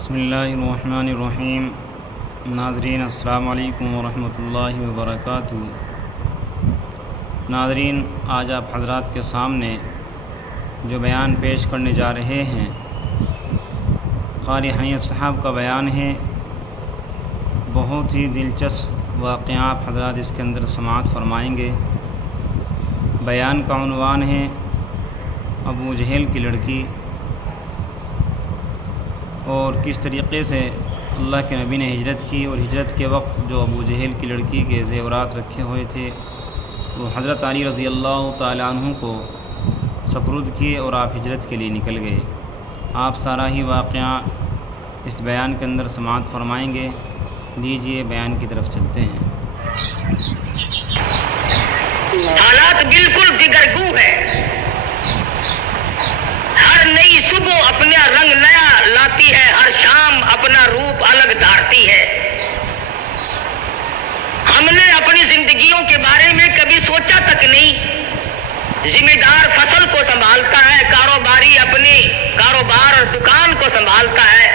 بسم اللہ الرحمن الرحیم۔ ناظرین السلام علیکم ورحمۃ اللہ وبرکاتہ۔ ناظرین، آج آپ حضرات کے سامنے جو بیان پیش کرنے جا رہے ہیں قاری حنیف صاحب کا بیان ہے۔ بہت ہی دلچسپ واقعہ آپ حضرات اس کے اندر سماعت فرمائیں گے۔ بیان کا عنوان ہے ابو جہل کی لڑکی، اور کس طریقے سے اللہ کے نبی نے ہجرت کی، اور ہجرت کے وقت جو ابو جہل کی لڑکی کے زیورات رکھے ہوئے تھے وہ حضرت علی رضی اللہ تعالیٰ عنہ کو سپرد کیے اور آپ ہجرت کے لیے نکل گئے۔ آپ سارا ہی واقعہ اس بیان کے اندر سماعت فرمائیں گے۔ لیجئے بیان کی طرف چلتے ہیں۔ حالات بالکل دیگرگوں ہے۔ ہر نئی صبح اپنا رنگ نیا لاتی ہے، ہر شام اپنا روپ الگ دھارتی ہے۔ ہم نے اپنی زندگیوں کے بارے میں کبھی سوچا تک نہیں۔ ذمہ دار فصل کو سنبھالتا ہے، کاروباری اپنی کاروبار اور دکان کو سنبھالتا ہے،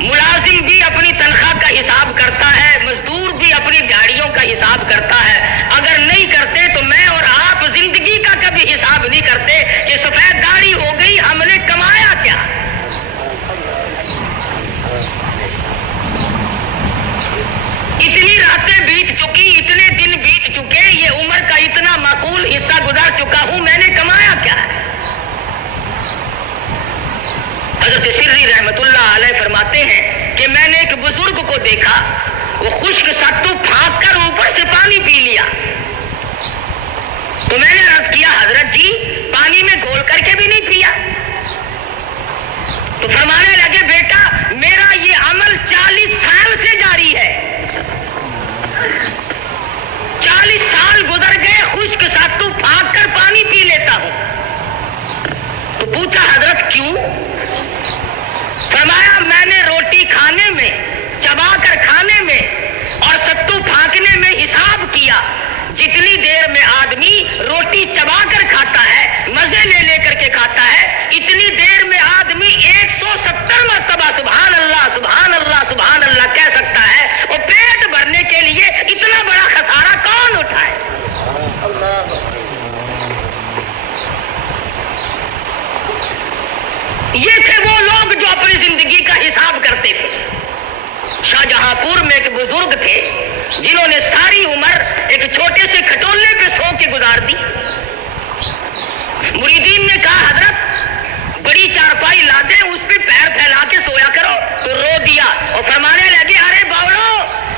ملازم بھی اپنی تنخواہ کا حساب کرتا ہے، مزدور بھی اپنی دیہڑیوں کا حساب کرتا ہے۔ اگر نہیں کرتے تو میں اور آپ زندگی کا کبھی حساب نہیں کرتے کہ سفید داڑھی ہو گئی، ہم نے کمایا کیا؟ اتنی راتیں بیت چکی، اتنے دن بیت چکے، یہ عمر کا اتنا معقول حصہ گزر چکا ہوں، میں نے کمایا کیا ہے؟ حضرت سری رحمت اللہ علیہ فرماتے ہیں کہ میں نے ایک بزرگ کو دیکھا، وہ خشک ستو پھانک کر اوپر سے پانی پی لیا۔ تو میں نے عرض کیا، حضرت جی پانی میں گھول کر کے بھی نہیں پیا؟ تو فرمانے لگے، بیٹا میرا یہ عمل 40 سال سے جاری ہے، 40 سال گزر گئے، خشک ستو پھانک کر پانی پی لیتا ہوں۔ تو پوچھا، حضرت کیوں؟ فرمایا، میں نے روٹی کھانے میں، چبا کر کھانے میں اور ستو پھانکنے میں حساب کیا، جتنی دیر میں آدمی روٹی چبا کر کھاتا ہے، مزے لے لے کر کے کھاتا ہے، اتنی دیر میں آدمی 170 مرتبہ سبحان اللہ سبحان اللہ سبحان اللہ کہہ سکتا ہے۔ اور پیٹ بھرنے کے لیے اتنا بڑا خسارہ کون اٹھائے؟ یہ تھے وہ لوگ جو اپنی زندگی کا حساب کرتے تھے۔ شاہجہاں پور میں ایک بزرگ تھے جنہوں نے ساری عمر ایک چھوٹے سے کھٹولے پہ سو کے گزار دی۔ مریدین نے کہا، حضرت بڑی چارپائی لا دیں، اس پہ پیر پھیلا کے سویا کرو۔ تو رو دیا اور فرمانے لگے، ارے باولو،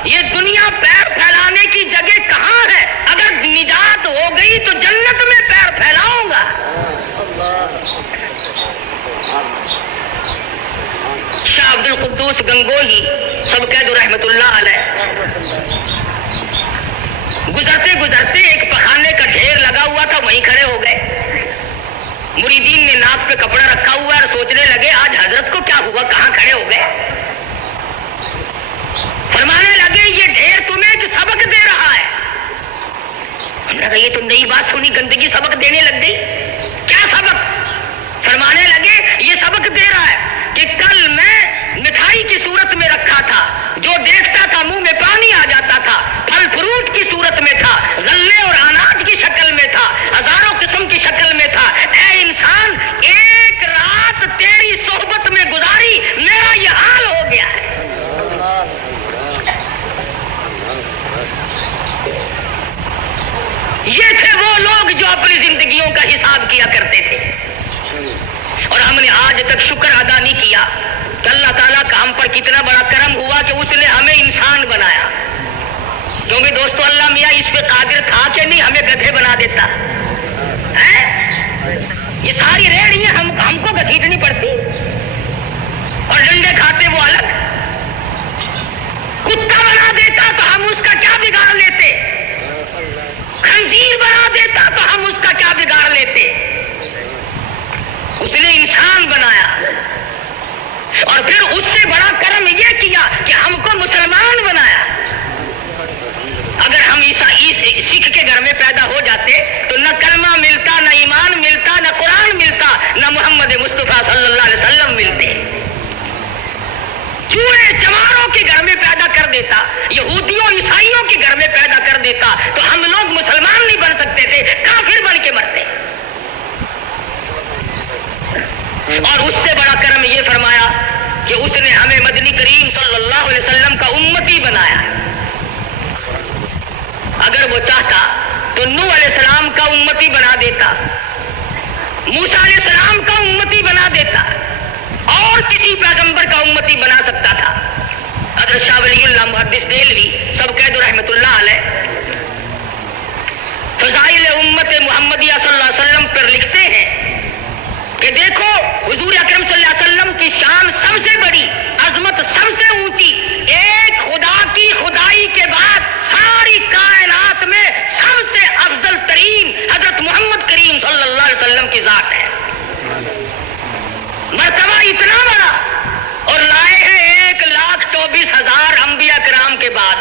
یہ دنیا پیر پھیلانے کی جگہ کہاں ہے؟ اگر نجات ہو گئی تو جنت میں پیر پھیلاؤں گا۔ شاہ عبد القدوس گنگوہی سب قید رحمت اللہ علیہ گزرتے گزرتے ایک پخانے کا ڈھیر لگا ہوا تھا، وہیں کھڑے ہو گئے۔ مریدین نے ناک پہ کپڑا رکھا ہوا اور سوچنے لگے، آج حضرت کو کیا ہوا، کہاں کھڑے ہو گئے؟ فرمانے لگے، یہ ڈھیر تمہیں ایک سبق دے رہا ہے۔ ہم نے کہا، یہ تو نئی بات سنی، گندگی سبق دینے لگ گئی، کیا سبق؟ فرمانے لگے، یہ سبق دے رہا ہے کہ کل میں مٹھائی کی صورت میں رکھا تھا، جو دیکھتا تھا منہ میں پانی آ جاتا تھا، پھل فروٹ کی صورت میں تھا، غلے اور اناج کی شکل میں تھا، ہزاروں قسم کی شکل میں تھا۔ اے انسان، ایک رات تیری صحبت میں گزاری، میرا یہ حال ہو گیا ہے۔ یہ تھے وہ لوگ جو اپنی زندگیوں کا حساب کیا کرتے تھے، اور ہم نے آج تک شکر ادا نہیں کیا کہ اللہ تعالیٰ کا ہم پر کتنا بڑا کرم ہوا کہ اس نے ہمیں انسان بنایا۔ کیونکہ دوستو اللہ میاں اس پہ قادر تھا کہ نہیں ہمیں گدھے بنا دیتا ہے؟ یہ ساری ریڑیاں ہم کو گھسیٹنی پڑتی، اور ڈنڈے کھاتے وہ الگ۔ کتا بنا دیتا تو ہم اس کا کیا بگاڑ لیتے، خنزیر بنا دیتا تو ہم اس کا کیا بگاڑ لیتے۔ اس نے انسان بنایا، اور پھر اس سے بڑا کرم یہ کیا کہ ہم کو مسلمان بنایا۔ اگر ہم سکھ کے گھر میں پیدا ہو جاتے تو نہ کلمہ ملتا، نہ ایمان ملتا، نہ قرآن ملتا، نہ محمد مصطفیٰ صلی اللہ علیہ وسلم ملتے۔ کے گھر میں پیدا کر دیتا، یہودیوں عیسائیوں کے گھر میں پیدا کر دیتا، تو ہم لوگ مسلمان نہیں بن سکتے تھے، کافر بن کے مرتے۔ اور اس سے بڑا کرم یہ فرمایا کہ اس نے ہمیں مدنی کریم صلی اللہ علیہ وسلم کا امتی بنایا ہے۔ اگر وہ چاہتا تو نوح علیہ السلام کا امتی بنا دیتا، موسیٰ علیہ السلام کا امتی بنا دیتا، اور کسی پیغمبر کا امتی بنا سکتا تھا۔ حضرت شاہ ولی اللہ محدث دہلوی سب قید رحمۃ اللہ علیہ فضائل امت محمدیہ صلی اللہ علیہ وسلم پر لکھتے ہیں کہ دیکھو حضور اکرم صلی اللہ علیہ وسلم کی شان سب سے بڑی، عظمت سب سے اونچی، ایک خدا کی خدائی کے بعد ساری کائنات میں سب سے افضل ترین حضرت محمد کریم صلی اللہ علیہ وسلم کی ذات ہے۔ مرتبہ اتنا بڑا، اور لائے ہیں 1,24,000 انبیاء کرام کے بعد،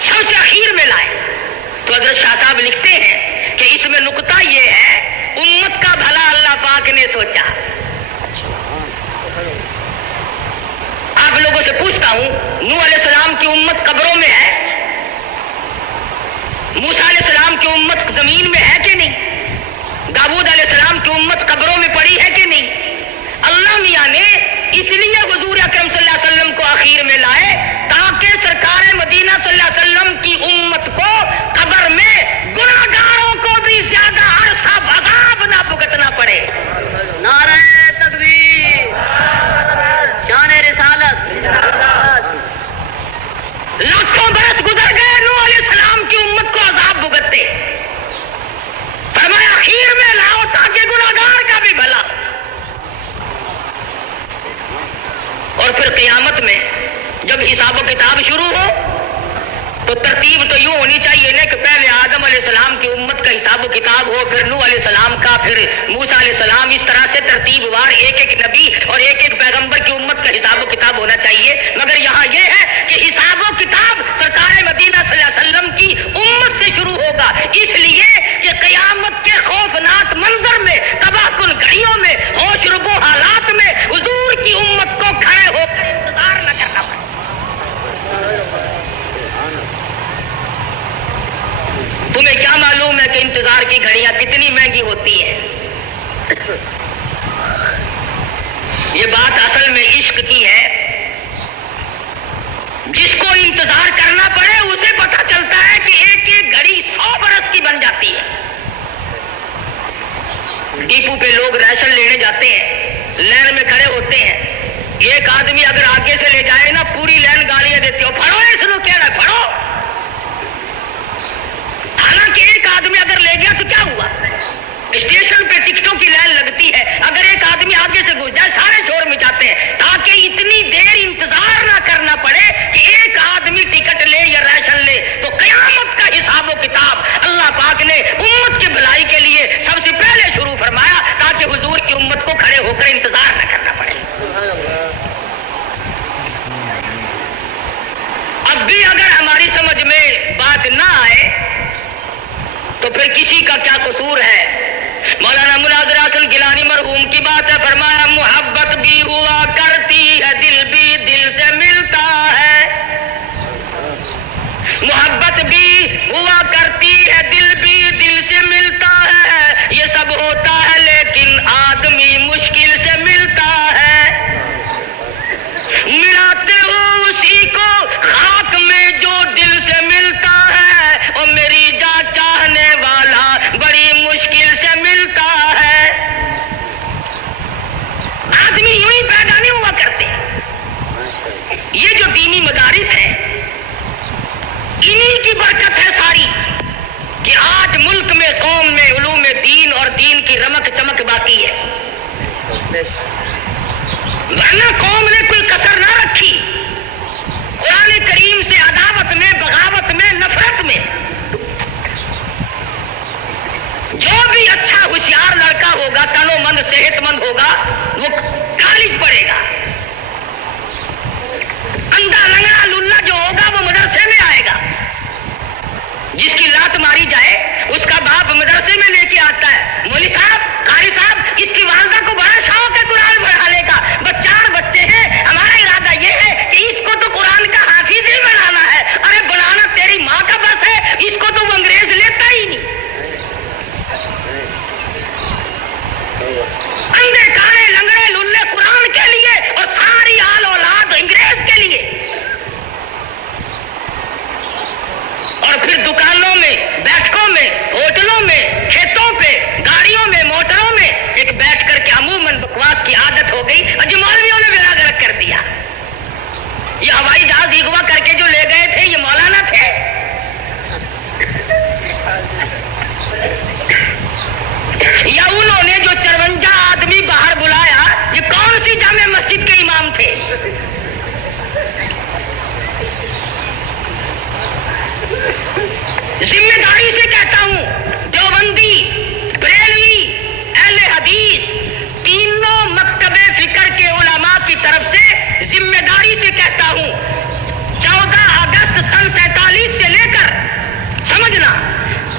سب سے اخیر میں لائے۔ تو حضرت شاہ صاحب لکھتے ہیں کہ اس میں نقطہ یہ ہے، امت کا بھلا اللہ پاک نے سوچا۔ آپ لوگوں سے پوچھتا ہوں، نوح علیہ السلام کی امت قبروں میں ہے؟ موسیٰ علیہ السلام کی امت زمین میں ہے کہ نہیں؟ داؤد علیہ السلام کی امت قبروں میں پڑی ہے کہ نہیں؟ اللہ میاں نے اس لیے حضور اکرم صلی اللہ علیہ وسلم کو آخر میں لائے تاکہ سرکار مدینہ صلی اللہ علیہ وسلم کی امت کو قبر میں گناہگاروں کو بھی زیادہ عرصہ عذاب نہ بھگتنا پڑے۔ نعرہ تکبیر، شان رسالت۔ لاکھوں برس گزر گئے نوح علیہ السلام کی امت کو عذاب بھگتتے، فرمایا آخر میں لاؤ تاکہ گناہگار کا بھی بھلا۔ اور پھر قیامت میں جب حساب و کتاب شروع ہو تو ترتیب تو یوں ہونی چاہیے نا کہ پہلے آدم علیہ السلام کی امت کا حساب و کتاب ہو، پھر نوح علیہ السلام کا، پھر موسیٰ علیہ السلام، اس طرح سے ترتیب وار ایک ایک نبی اور ایک ایک پیغمبر کی امت کا حساب و کتاب ہونا چاہیے۔ مگر یہاں یہ ہے کہ حساب و کتاب سرکار مدینہ صلی اللہ علیہ وسلم کی امت سے شروع ہوگا، اس لیے کہ قیامت کے خوفناک منظر میں، تباہ کن گھڑیوں میں، ہوش ربو حالات میں حضور کی امت کو کھڑے ہو کر انتظار نہ کرنا پڑے۔ تمہیں کیا معلوم ہے کہ انتظار کی گھڑیاں کتنی مہنگی ہوتی ہیں؟ یہ بات اصل میں عشق کی ہے۔ جس کو انتظار کرنا پڑے اسے پتہ چلتا ہے کہ ایک ایک گھڑی 100 برس کی بن جاتی ہے۔ ڈیپو پہ لوگ راشن لینے جاتے ہیں، لین میں کھڑے ہوتے ہیں، ایک آدمی اگر آگے سے لے جائے نا پوری لین گالیاں دیتے ہو، پڑھو اس کو کیا ہے، پڑھو۔ حالانکہ ایک آدمی اگر لے گیا تو کیا ہوا؟ اسٹیشن پہ ٹکٹوں کی لائن لگتی ہے، اگر ایک آدمی آگے سے گزر جائے سارے شور مچاتے ہیں، تاکہ اتنی دیر انتظار نہ کرنا پڑے کہ ایک آدمی ٹکٹ لے یا راشن لے۔ تو قیامت کا حساب و کتاب اللہ پاک نے امت کی بھلائی کے لیے سب سے پہلے شروع فرمایا تاکہ حضور کی امت کو کھڑے ہو کر انتظار نہ کرنا پڑے۔ اب بھی اگر ہماری سمجھ میں بات نہ آئے تو پھر کسی کا کیا قصور ہے؟ مولانا مناظر حسن گیلانی مرحوم کی بات ہے، فرمایا محبت بھی ہوا کرتی ہے، دل بھی دل سے ملتا ہے۔ محبت بھی ہوا کرتی ہے، دل بھی دل سے ملتا ہے، یہ سب ہوتا ہے لیکن آدمی مشکل سے ملتا ہے۔ ملاتے ہو اسی کو خاک میں جو دل سے ملتا ہے، اور میری جان چاہنے والا بڑی مشکل سے ملتا ہے۔ آدمی یوں ہی پیدا نہیں ہوا کرتے۔ یہ جو دینی مدارس ہیں انہی کی برکت ہے ساری کہ آج ملک میں قوم میں علوم دین اور دین کی رمک چمک باقی ہے، ورنہ قوم نے کوئی کسر نہ رکھی۔ قرآن کریم سے عداوت میں، بغاوت میں، نفرت میں۔ جو بھی اچھا ہوشیار لڑکا ہوگا، تنو مند صحت مند ہوگا، وہ کالج پڑھے گا۔ اندھا لنگڑا للا جو ہوگا وہ مدرسے میں آئے گا۔ جس کی لات ماری جائے اس کا باپ مدرسے میں لے کے آتا ہے، مولوی صاحب، قاری صاحب، اس کی والدہ کو بڑا شوق ہے قرآن پڑھانے کا، 4 بچے ہیں، ہمارا ارادہ یہ ہے کہ مسجد کے امام تھے. ذمہ داری سے کہتا ہوں، دیوبندی، بریلوی، اہل حدیث، تینوں مکتب فکر کے علماء کی طرف سے ذمہ داری سے کہتا ہوں، 14 اگست سن 47 سے لے کر، سمجھنا،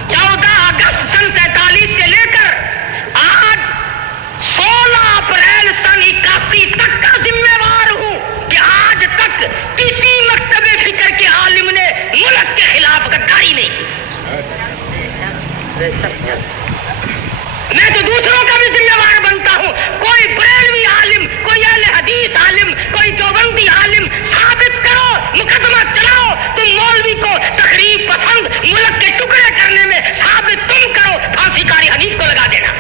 14 اگست سن 47 سے لے کر آج 16 اپریل سن 81 تک کا ذمہ وار ہوں کہ آج تک کسی مکتب فکر کے عالم نے ملک کے خلاف غداری نہیں کی. میں تو دوسروں کا بھی ذمہ وار بنتا ہوں. کوئی بریلوی عالم، کوئی اہل حدیث عالم، کوئی دیوبندی عالم ثابت کرو، مقدمہ چلاؤ. تم مولوی کو تقریب پسند ملک کے ٹکڑے کرنے میں ثابت تم کرو، پھانسی کاری حنیف کو لگا دینا.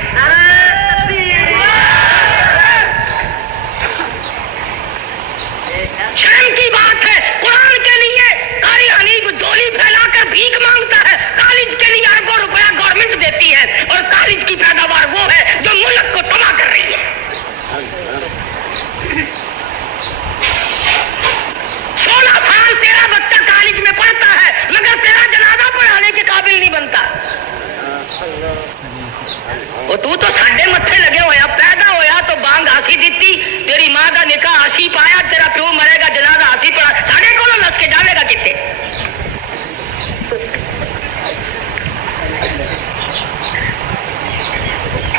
شرم کی بات ہے. قرآن کے لیے قاری حنیف جولی پھیلا کر بھیک مانگتا ہے، کالج کے لیے اربوں روپیہ گورنمنٹ دیتی ہے، اور کالج کی پیداوار وہ ہے جو ملک کو تباہ کر رہی ہے. 16 سال تیرا بچہ کالج میں پڑھتا ہے مگر تیرا جنازہ پڑھانے کے قابل نہیں بنتا. وہ تو ساڈے متھے لگے ہویا، پیدا ہویا تو بانگ ہاسی دیتی، تیری ماں کا نکاح ہاسی پایا، تیرا پیو مرے گا جنازہ ہاسی پڑا، ساڈے کو لس کے جاوے گا کتے.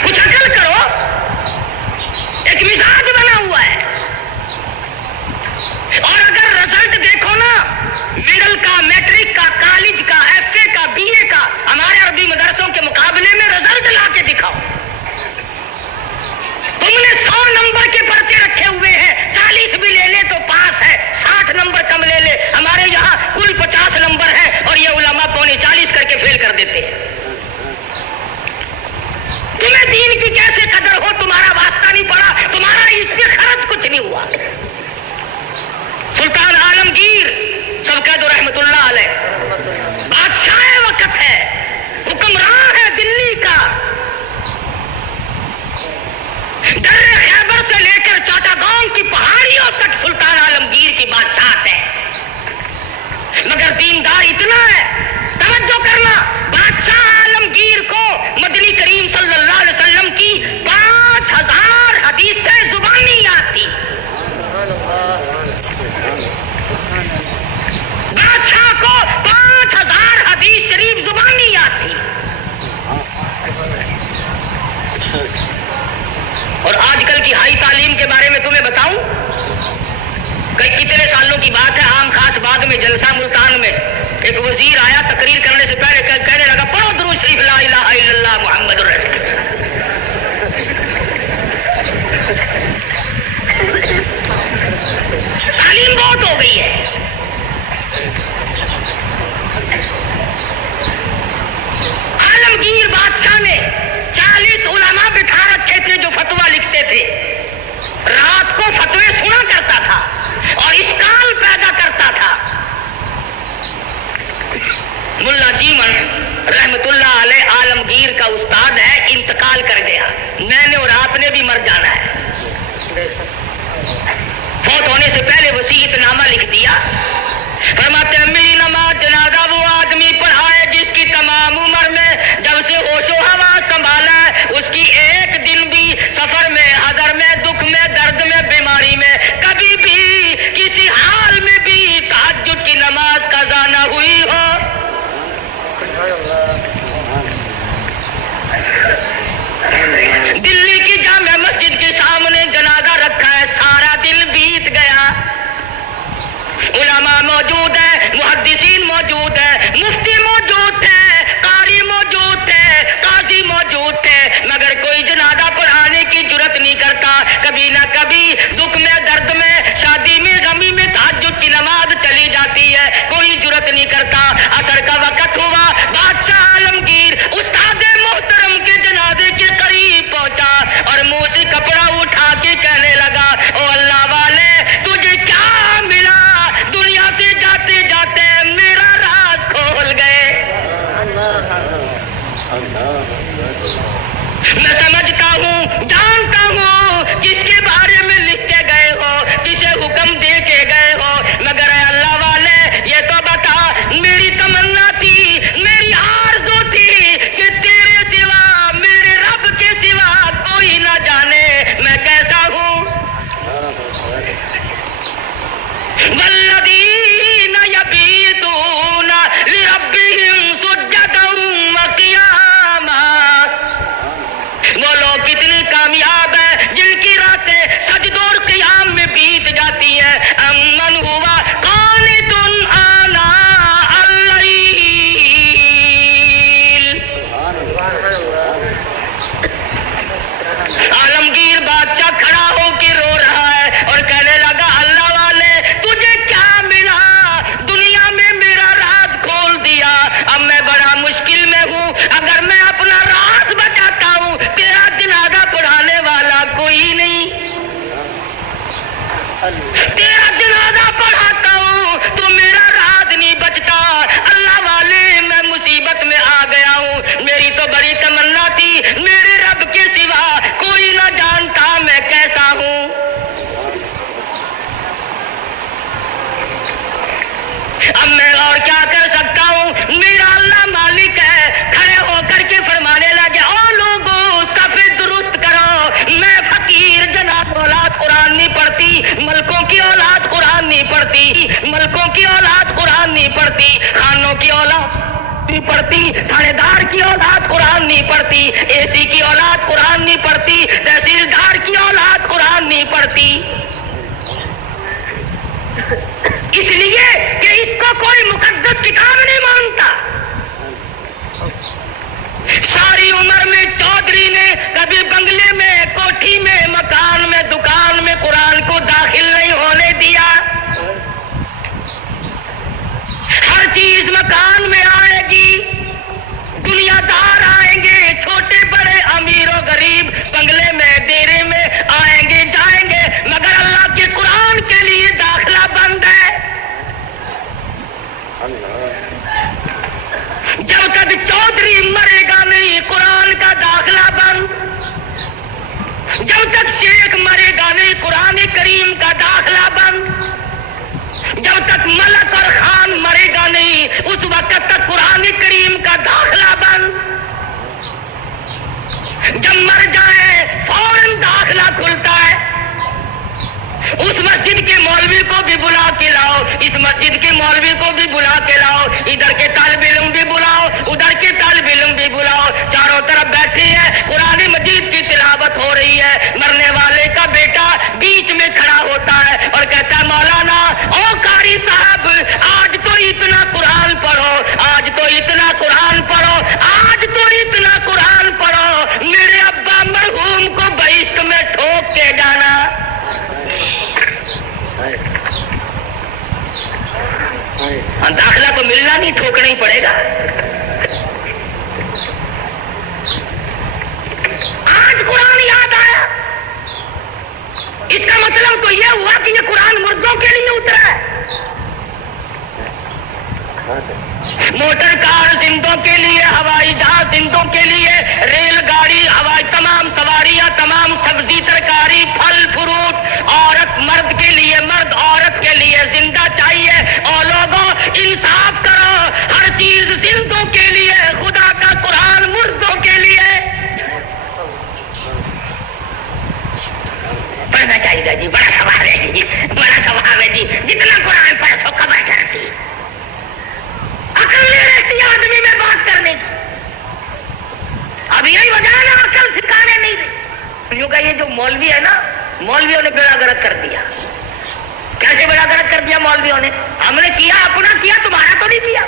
کچھ عقل کرو. ایک مزاج بنا ہوا ہے. اور اگر رزلٹ دیکھو نا، مڈل کا، میٹرک کا، کالج کا، ایف اے کا، بی اے کا، ہمارے عربی مدرسوں کے مقابلے میں رزلٹ لا کے دکھاؤ. تم نے 100 نمبر کے پرچے رکھے ہوئے ہیں، 40 بھی لے لے تو پاس ہے، 60 نمبر کم لے لے. ہمارے یہاں کل 50 نمبر ہیں اور یہ علماء پونے 40 کر کے فیل کر دیتے ہیں. تمہیں دین کی کیسے قدر ہو؟ تمہارا واسطہ نہیں پڑا، تمہارا اس پہ خرچ کچھ نہیں ہوا. سلطان عالمگیر سب کہہ دو رحمت اللہ علیہ، بادشاہ وقت ہے، حکمران ہے دلی کا. در خیبر سے لے کر چاٹاگاؤں کی پہاڑیوں تک سلطان عالمگیر کی بادشاہت ہے. مگر دیندار اتنا ہے، توجہ کرنا، بادشاہ عالمگیر کو مدنی کریم صلی اللہ علیہ وسلم کی 5000 حدیثیں زبانی یاد تھی. بادشاہ کو 5000 حدیث شریف زبانی یاد تھی. اور آج کل کی ہائی تعلیم کے بارے میں تمہیں بتاؤں، کتنے سالوں کی بات ہے، عام خاص بعد میں جلسہ ملتان میں ایک وزیر آیا، تقریر کرنے سے پہلے کہنے لگا پڑھو درود شریف لا الہ الا اللہ محمد رسول اللہ. تعلیم بہت ہو گئی ہے. عالمگیر بادشاہ نے 40 علماء بٹھا رکھے تھے جو فتویٰ لکھتے تھے. رات کو فتوے سنا کرتا تھا اور اشکال پیدا کرتا تھا. ملا جیون رحمت اللہ علیہ عالمگیر کا استاد ہے، انتقال کر گیا. میں نے اور آپ نے بھی مر جانا ہے. فوت ہونے سے پہلے وصیت نامہ لکھ دیا. فرماتے ہیں میری نماز جنازہ وہ آدمی پڑھائے جس کی تمام عمر میں جب سے ہوش و حواس سنبھالا ہے اس کی ایک دن بھی سفر میں، حضر میں، دکھ میں، درد میں، بیماری میں کبھی بھی کسی حال میں بھی تہجد کی نماز قضا نہ ہوئی ہو. دلی کی جامع مسجد کے سامنے جنازہ رکھا ہے، سارا دل بیت گیا. علماء موجود ہے، محدثین موجود ہے، مفتی موجود ہے، قاری موجود ہے، قاضی موجود ہے، مگر کوئی جنازہ پڑھانے کی جرت نہیں کرتا. کبھی نہ کبھی دکھ میں، درد میں، شادی میں، غمی میں تہجد کی نماز چلی جاتی ہے، کوئی جرت نہیں کرتا. عصر کا وقت ہوا، بادشاہ عالمگیر استاد محترم کے جنازے کے قریب پہنچا اور منہ سے کپڑا اٹھا کے کہنے لگا، او اللہ والے تجھے کیا ملا؟ دنیا سے جاتے جاتے میرا راز کھول گئے. میں سمجھتا ہوں، جانتا ہوں، جس کے بارے میں لکھ کے تیرا جنازہ پڑھاتا ہوں تو میرا رات نہیں بچتا، اللہ والے میں مصیبت میں آ گیا ہوں، میری تو بڑی تمنا تھی میرے رب کے سوا کوئی نہ جانتا میں کیسا ہوں۔ اب میں اور کیا کر سکتا ہوں، میرا اللہ مالک ہے۔ کھڑے ہو کر کے فرمانے لگے، او لوگوں صفے درست کرو، میں فقیر جناب اولاد قرآن نہیں پڑھتی، ملکوں کی اولاد قرآن نہیں پڑھتی، ملکوں کی اولاد قرآن نہیں پڑھتی، خانوں کی اولاد نہیں پڑھتی، تھانے دار کی اولاد قرآن نہیں پڑھتی، اے سی کی اولاد قرآن نہیں پڑھتی، تحصیلدار کی اولاد قرآن نہیں پڑھتی، اس لیے کہ اس کو کوئی مقدس کتاب نہیں مانتا۔ ساری عمر میں چودھری نے کبھی بنگلے میں، کوٹھی میں، مکان میں، دکان میں قرآن کو داخل نہیں ہونے دیا۔ ہر چیز مکان میں آئے گی، دنیا دار آئیں گے، چھوٹے بڑے امیر و غریب بنگلے میں ڈیرے میں آئیں گے جائیں گے، مگر اللہ کے قرآن کے لیے داخلہ بند ہے۔ جب تک چودھری مرے گا نہیں قرآن کا داخلہ بند، جب تک شیخ مرے گا نہیں قرآن کریم کا داخلہ بند، جب تک ملک اور خان مرے گا نہیں اس وقت تک قرآن کریم کا داخلہ بند، جب مر جائے فوراً داخلہ کھلتا ہے۔ اس مسجد کے مولوی کو بھی بلا کے لاؤ، اس مسجد کے مولوی کو بھی بلا کے لاؤ، ادھر کے طالب علم بھی بلاؤ، ادھر کے طالب علم بھی بلاؤ، چاروں طرف بیٹھے ہیں، قرآن مجید کی تلاوت ہو رہی ہے، مرنے والے کا بیٹا بیچ میں کھڑا ہوتا ہے اور کہتا ہے مولانا او قاری صاحب آج تو اتنا قرآن پڑھو، آج تو اتنا قرآن پڑھو، آج تو اتنا قرآن پڑھو، میرے ابا مرحوم کو بہشت میں ٹھوک کے جانا۔ داخلہ تو ملنا نہیں، ٹھوکنا ہی پڑے گا۔ آج قرآن یاد آیا، اس کا مطلب تو یہ ہوا کہ یہ قرآن مردوں کے لیے اترا ہے۔ موٹر کار زندوں کے لیے، ہوائی جہاز زندوں کے لیے، ریل گاڑی ہوائی تمام سواریاں، تمام سبزی ترکاری پھل فروٹ، عورت مرد کے لیے، مرد عورت کے لیے زندہ چاہیے۔ اور لوگوں انصاف کرو، ہر چیز زندوں کے لیے، خدا کا قرآن مردوں کے لیے پڑھنا چاہیے جی۔ بڑا سوال ہے جی، بڑا سوال ہے جی، جتنا قرآن پڑھ سو خبر کیسی عقل نہیں رہتی آدمی میں بات کرنے کی۔ اب یہی وجہ ہے نا عقل سکھانے نہیں دی۔ یوں کہ یہ جو مولوی ہے نا، مولویوں نے بیڑا گرک کر دیا۔ کیسے بیڑا گرک کر دیا مولویوں نے؟ ہم نے کیا اپنا کیا، تمہارا تو نہیں کیا۔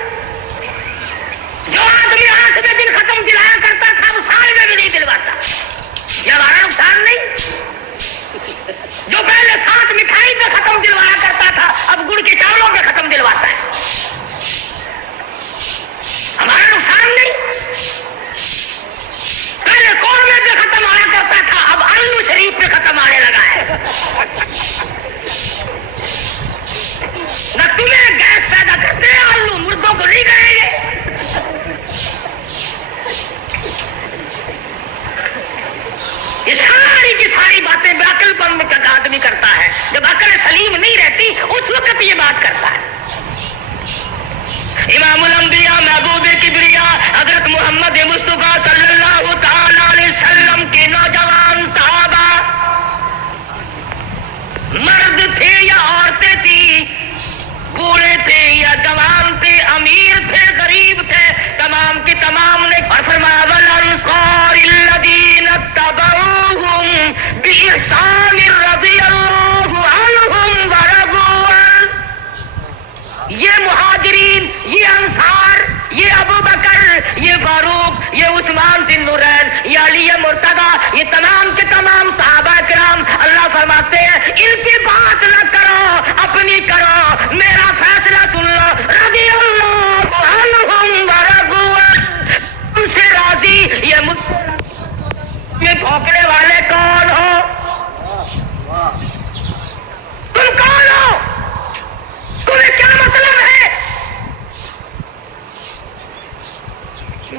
جو آدمی آنکھ میں دل ختم دلایا کرتا تھا وہ سال میں بھی نہیں دلواتا، یہ ہمارا نقصان نہیں۔ جو پہلے 7 مٹھائی پہ ختم دلوایا کرتا تھا اب گڑ کے چاولوں پہ ختم دلواتا ہے، ہمارا نقصان نہیں۔ پہلے قورمے پہ ختم آیا کرتا تھا اب آلو شریف پہ ختم آنے لگا ہے۔ نہ تمہیں گیس پیدا کرتے ہیں آلو، مردوں کو نہیں کریں گے۔ یہ ساری کی ساری باتیں عقل پن کا آدمی کرتا ہے، جب عقل سلیم نہیں رہتی اس وقت یہ بات کرتا ہے۔ امام الانبیاء محبوب کبریا حضرت محمد مصطفیٰ صلی اللہ تعالی علیہ وسلم کے نوجوان صحابہ، مرد تھے یا عورتیں تھیں، بوڑھے تھے یا جوان تھے، امیر تھے غریب تھے، تمام کے تمام نے فرمایا والانصار الذین اتبعوہم بإحسان رضی اللہ عنہم ورضوا عنہ۔ یہ مہاجرین، یہ انصار، یہ ابو بکر، یہ فاروق، یہ عثمان بن نورین، یہ علی مرتضی، یہ تمام کے تمام صحابہ کرام، اللہ فرماتے ہیں ان کی بات نہ کرو، اپنی کرو، میرا فیصلہ سن لو، رضی اللہ عنہم ورضوا عنہ، ان سے راضی۔ یہ بھونکنے والے کون ہو؟ تم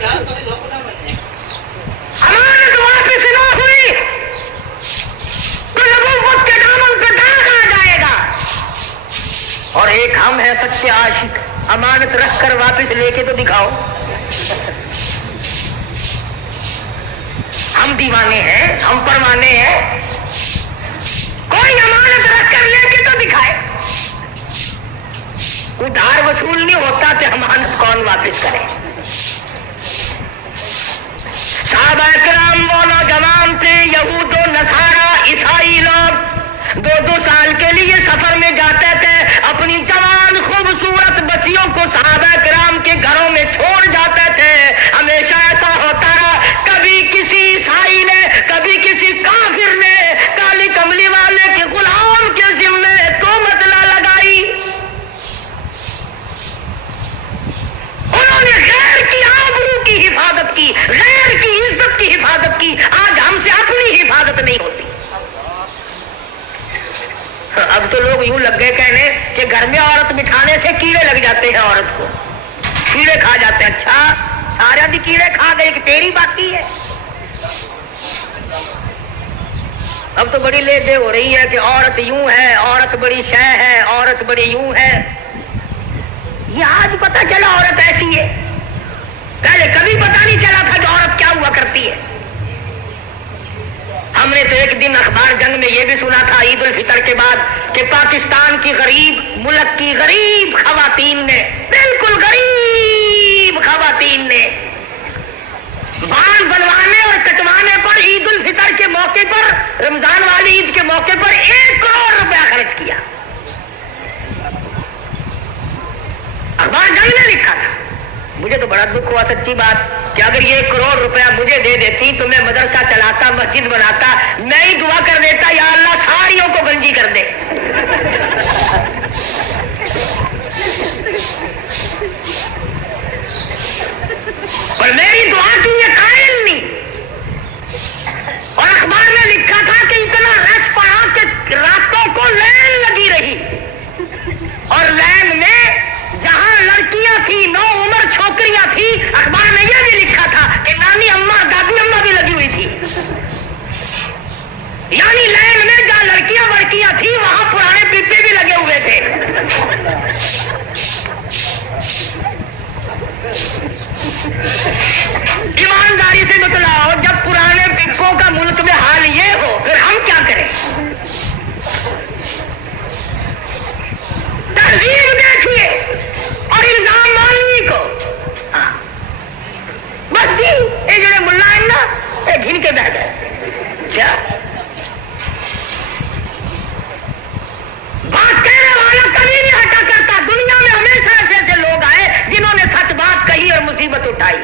امانت واپس نہ ہوئی تو نبوت کے دامن پہ داغ آ جائے گا. اور ایک ہم ہیں سچے عاشق, امانت رکھ کر واپس لے کے تو دکھاؤ. ہم دیوانے ہیں, ہم پروانے ہیں, کوئی امانت رکھ کر لے کے تو دکھائے. ادھار وصول نہیں ہوتا تو امانت کون واپس کرے. صحابہ کرام وہ نوجوان تھے, یہود و نصارا عیسائی لوگ 2-2 سال کے لیے سفر میں جاتے تھے, اپنی جوان خوبصورت بچیوں کو صحابہ کرام کے گھروں میں چھوڑ جاتے تھے. ہمیشہ ایسا ہوتا رہا, کبھی کسی عیسائی نے, کبھی کسی کافر نے کالی کملی والے کے غلام کے ذمے تہمت نہ لگائی. انہوں نے غیر کی آبرو کی حفاظت کی, غیر کی عزت کی حفاظت کی. آج ہم سے اپنی حفاظت نہیں ہوتی. اب تو لوگ یوں لگ گئے کہنے کہ گھر میں عورت بٹھانے سے کیڑے لگ جاتے ہیں, عورت کو کیڑے کھا جاتے ہیں. اچھا, سارے بھی کیڑے کھا گئے کہ تیری باقی ہے؟ اب تو بڑی لے دے ہو رہی ہے کہ عورت یوں ہے, عورت بڑی شے ہے, عورت بڑی یوں ہے. یہ آج پتہ چلا عورت ایسی ہے, پہلے کبھی پتہ نہیں چلا تھا کہ عورت کیا ہوا کرتی ہے. ہم نے تو ایک دن اخبار جنگ میں یہ بھی سنا تھا عید الفطر کے بعد کہ پاکستان کی غریب ملک کی غریب خواتین نے, بالکل غریب خواتین نے بال بنوانے اور کٹوانے پر عید الفطر کے موقع پر, رمضان والی عید کے موقع پر 1 کروڑ روپیہ خرچ کیا. اخبار جنگ نے لکھا تھا. مجھے تو بڑا دکھ ہوا سچی بات کہ اگر یہ 1 کروڑ روپیہ مجھے دے دیتی تو میں مدرسہ چلاتا, مسجد بناتا, میں ہی دعا کر دیتا یا اللہ ساریوں کو گنجی کر دے. پر میری دعا کی یہ قائل نہیں. اور اخبار میں لکھا تھا کہ اتنا رش پڑا کہ راتوں کو لین لگی رہی, اور لین میں جہاں لڑکیاں تھی, 9 عمر چھوکریاں تھی, اخبار میں یہ بھی لکھا تھا کہ نانی اماں, دادی اماں بھی لگی ہوئی تھی. یعنی لین میں جہاں لڑکیاں وڑکیاں تھی وہاں پرانے پیپے بھی لگے ہوئے تھے. ایمانداری سے بتلاؤ, جب پرانے پیپوں کا ملک میں حال یہ ہو پھر ہم کیا کریں؟ تہذیب دیکھیے اور الزام مانوی کو. بس جی یہ جڑے ملا ہیں نا, یہ گھن کے بہ گئے. کیا بات کہنے والا کبھی نہیں ہٹا کرتا. دنیا میں ہمیشہ ایسے ایسے لوگ آئے جنہوں نے سچ بات کہی اور مصیبت اٹھائی.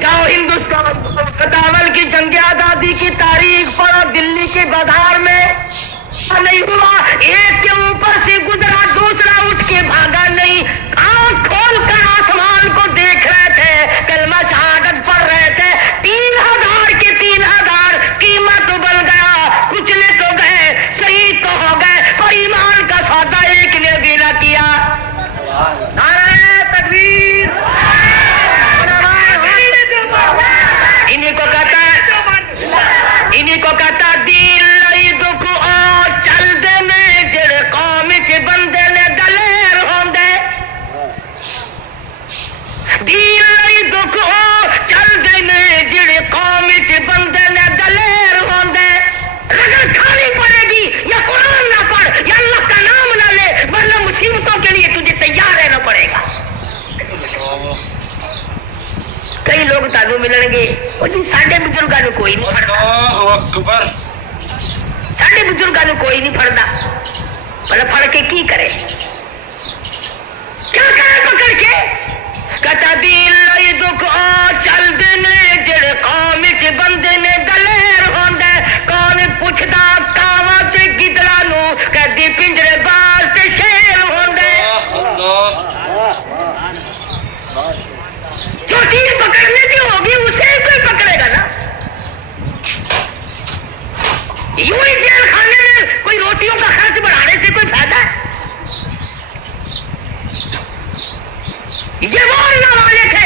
جاؤ ہندوستان ستاول کی جنگ آزادی کی تاریخ پڑھو, دلی کے بازار میں نہیں ہوا, ایک کے اوپر سے گزرا دوسرا اٹھ کے بھاگا نہیں. آنکھ کھول کر آسمان کو دیکھ رہے تھے, کلمہ شہادت پڑھ رہے تھے. 3000 کے 3000 قیمت بن گیا. کچلے تو گئے, شہید تو ہو گئے, پر ایمان کا سودا ایک نے بھی نہ کیا. نعرہ تکبیر. انہیں کو کہتا دین لئی دکھ آ چل دینے جڑے قوم کے بندے نے دلیر ہوندے. دین لئی دکھ آ چل دینے جڑے قوم کے بندے نے دلیر ہوندے. اگر کھانی پڑے گی یا قرآن نہ پڑھ یا اللہ کا نام نہ لے, ورنہ مصیبتوں کے لیے تجھے تیار رہنا پڑے گا. کئی لوگ تانوں ملن گے وہ جی ساڈے بزرگاں نوں کوئی نہیں پڑھدا. اللہ اکبر. ساڈے بزرگاں نوں کوئی نہیں پڑھدا. بھلا پڑھ کے کی کرے, کیا کرے پکڑ کے؟ کہتا دین لئی دکھ آ چل دینے جڑے قوم کے بندے نے دلیر ہوندے. کون پوچھدا کاواں تے گدڑاں نوں, کہدی پنجرے باز تے شیر ہوندے. جو چیز پکڑنے کی ہوگی اسے کوئی پکڑے گا نا. یوں ہی جیل خانے میں کوئی روٹیوں کا خرچ بڑھانے سے کوئی فائدہ ہے؟ یہ وہ اللہ والے تھے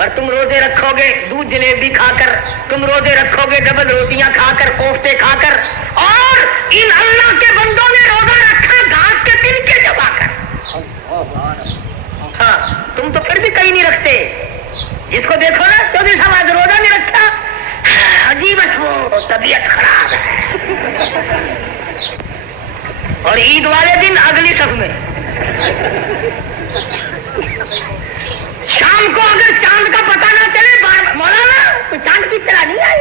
اور تم روزے رکھو گے دودھ جلیبی کھا کر، تم روزے رکھو گے ڈبل روٹیاں کھا کر، کوفتے کھا کر، اور ان اللہ کے بندوں نے روزہ رکھا گھاس کے تنکے چبا کر۔ ہاں تم تو پھر بھی کہیں نہیں رکھتے، جس کو دیکھو نا 24 سواد روزہ نہیں رکھتا، عجیب وہ طبیعت خراب ہے۔ اور عید والے دن اگلی صف میں، شام کو اگر چاند کا پتہ نہ چلے، مولانا تو چاند کی طرح نہیں آئی،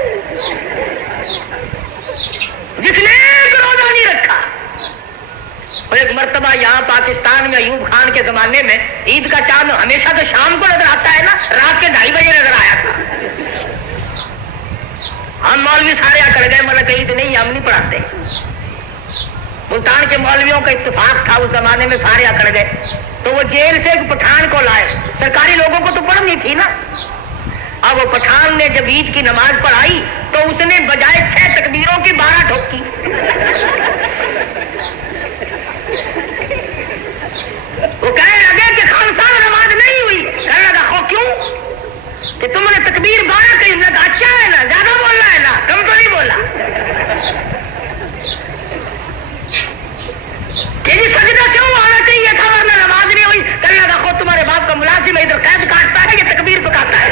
جس نے ایک روزہ نہیں رکھا۔ اور ایک مرتبہ یہاں پاکستان میں ایوب خان کے زمانے میں عید کا چاند ہمیشہ تو شام کو نظر آتا ہے نا، رات کے 2:30 بجے نظر آیا تھا۔ ہم مولوی سارے اکڑ گئے، مطلب عید نہیں، ہم نہیں پڑھاتے۔ ملتان کے مولویوں کا اتفاق تھا اس زمانے میں، سارے اکڑ گئے، تو وہ جیل سے ایک پٹھان کو لائے، سرکاری لوگوں کو تو پڑھنی تھی نا۔ اب وہ پٹھان نے جب عید کی نماز پڑھائی تو اس نے بجائے 6 تکبیروں کی 12 ٹھوکی۔ وہ کہنے لگے کہ خان صاحب نماز نہیں ہوئی، کہنے لگا خو کیوں کہ تم نے تکبیر 12 کہی؟ نے کہا اچھا ہے نا، زیادہ بولنا ہے نا، کم تو نہیں بولا کہ جی سجدہ کیوں آنا چاہیے تھا ورنہ نماز نہیں ہوئی؟ کہنے لگا خود تمہارے باپ کا ملازم ہے، ادھر قید کاٹتا ہے، یہ تکبیر پکاتا ہے۔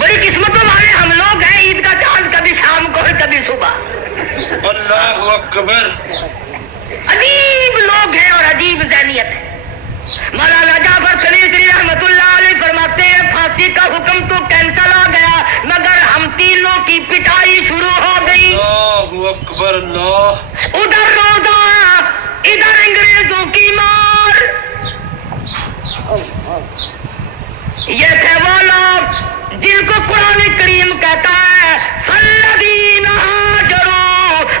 بڑی قسمتوں والے ہم لوگ ہیں، عید کا چاند کبھی شام کو اور کبھی صبح۔ اللہ اکبر، عجیب لوگ ہیں اور عجیب ذہنیت ہے۔ مولانا جعفر سلیسری رحمت اللہ علیہ فرماتے ہیں پھانسی کا حکم تو کینسل ہو گیا مگر ہم تینوں کی پٹائی شروع ہو گئی۔ اللہ اکبر، اللہ، ادھر روزہ، ادھر انگریزوں کی مار۔ یہ تھے وہ لوگ جن کو قرآن کریم کہتا ہے فَالَّذِينَ هَاجَرُوا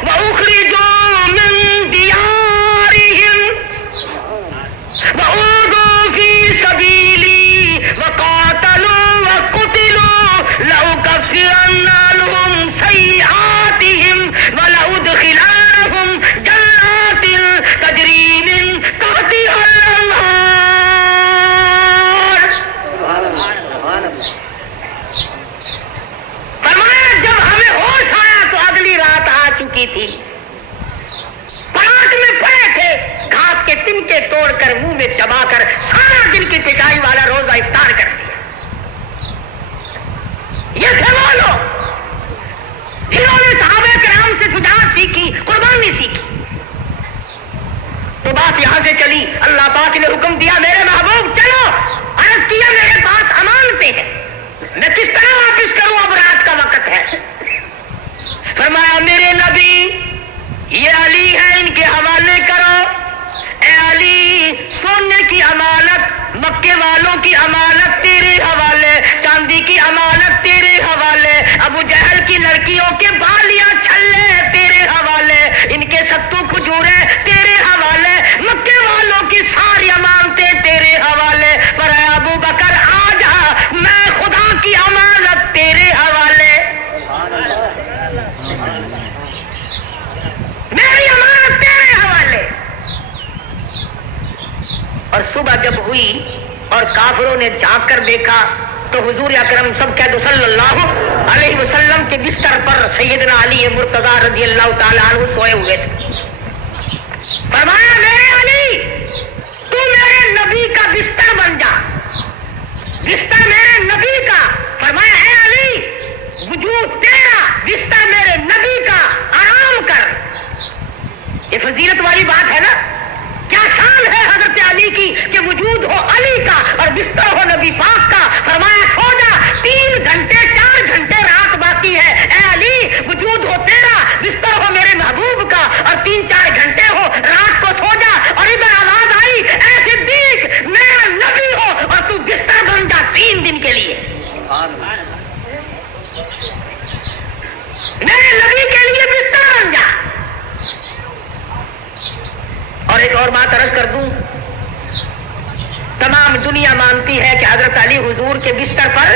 وَأُخْرِجُوا مِن دِيَارِهِمْ وَأُوذُوا فِي سَبِيلِي وَقَاتَلُوا وَقُتِلُوا لَأُكَفِّرَنَّ عَنْهُمْ سَيِّئَاتِهِمْ وَلَأُدْخِلَنَّهُمْ جَنَّاتٍ تَجْرِي مِن تَحْتِهَا الْأَنْهَارُ۔ فرمایا جب ہمیں ہوش آیا تو اگلی رات آ چکی تھی، پراٹ میں پڑے تھے، گھاس کے تنکے توڑ کر منہ میں چبا کر سارا دن کی پٹائی والا روزہ افطار کر دیا۔ یہ تھے وہ لوگ جنہوں نے صحابہ کرام سے شجاعت سیکھی، قربانی سیکھی۔ تو بات یہاں سے چلی، اللہ پاک نے حکم دیا میرے محبوب چلو، عرض کیا میرے پاس امانتیں ہیں، میں کس طرح واپس کروں، اب رات کا وقت ہے۔ فرمایا میرے نبی یہ علی ہے، ان کے حوالے کرو۔ اے علی سونے کی امانت، مکے والوں کی امانت تیرے حوالے، چاندی کی امانت تیرے حوالے، ابو جہل کی لڑکیوں کے بالیاں چھلے تیرے حوالے، ان کے ستو کھجورے تیرے حوالے، مکے والوں کی ساری امانتیں تیرے حوالے۔ پر اے ابو بکر آ جا، میں خدا کی امانت تیرے حوالے، میری امانت تیرے حوالے۔ اور صبح جب ہوئی اور کافروں نے جھانک کر دیکھا تو حضور اکرم سب کہہ دو صلی اللہ علیہ وسلم کے بستر پر سیدنا علی مرتضیٰ رضی اللہ تعالیٰ عنہ سوئے ہوئے تھے۔ فرمایا میرے علی تو میرے نبی کا بستر بن جا، بستر میرے نبی کا۔ فرمایا اے علی وجود تیرا، بستر میرے نبی کا، آرام کر۔ یہ فضیلت والی بات ہے نا، کیا شان ہے حضرت علی کی کہ وجود ہو علی کا اور بستر ہو نبی پاک کا۔ فرمایا سو جا، 3 گھنٹے 4 گھنٹے رات باقی ہے، اے علی وجود ہو تیرا، بستر ہو میرے محبوب کا، اور 3-4 گھنٹے ہو، رات کو سو جا۔ اور ادھر آواز آئی اے صدیق میرا نبی ہو اور تو بستر بن جا 3 دن کے لیے، میرے نبی کے لیے بستر بن جا۔ اور ایک اور بات عرض کر دوں، تمام دنیا مانتی ہے کہ حضرت علی حضور کے بستر پر،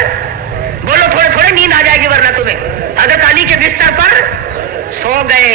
بولو تھوڑے تھوڑے نیند آ جائے گی ورنہ تمہیں، حضرت علی کے بستر پر سو گئے۔